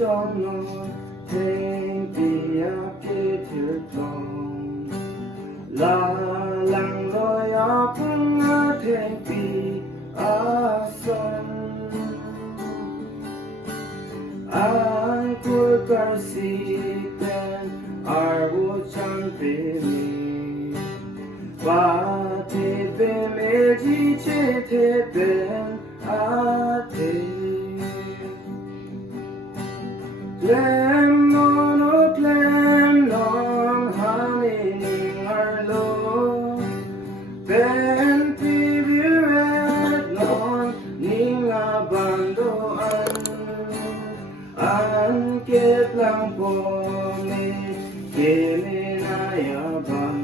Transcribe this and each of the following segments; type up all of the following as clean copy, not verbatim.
cho nó thêm vì ake thiệt lòng là lặng lối áp ngã thêm vì son anh cuối cả si tên arvo chan pe mi và thế về mê chỉ chế thế bên thế Clem non o clem non haning arlo Ben pibiret non ning abando an ket lang po ni kemi na yaban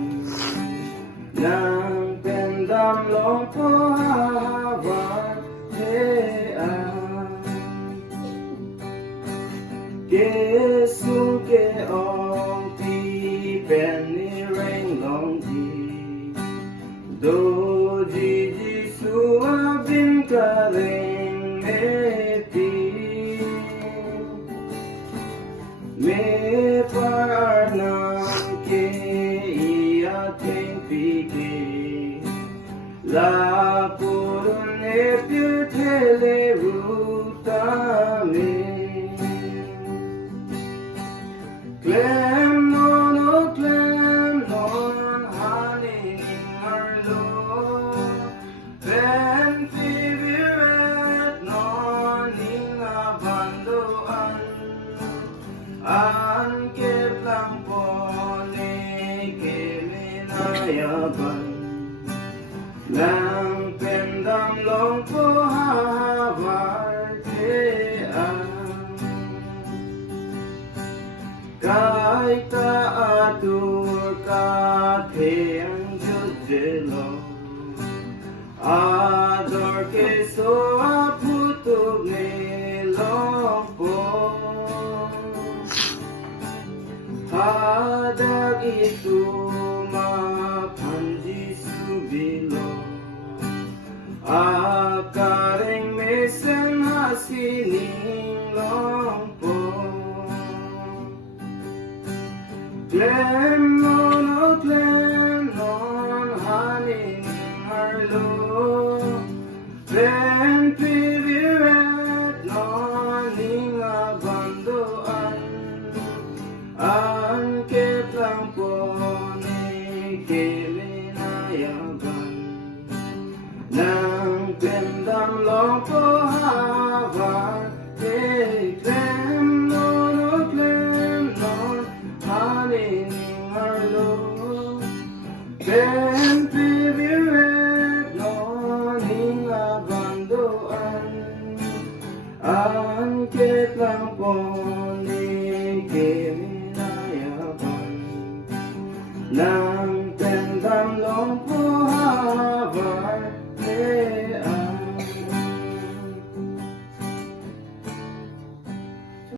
nang pendam long po hawan Kê sung kê ong ti pen ni rain long di Do di di su a bin ka ring me ti Me par ar nang ke I a ting pi ke La purun e pi tele ruta me Clem non haning arlo Ben pibiret non ning abandoan An kep lang po ni kemi nayaban Nang pendam long po hawar Kahit atur ka ang judelo Ador ke so aputog nilong po Hadag ito mapanji subilo Akaring mesen hasining long po Clem non haning arlo Ben pibiret non ning abandoan An ket lang po ni kemi nayaban Nang pendam long po hawan Clem non haning arlo Ben pibiret non ning abandoan An ket lang po ni kemi nayaban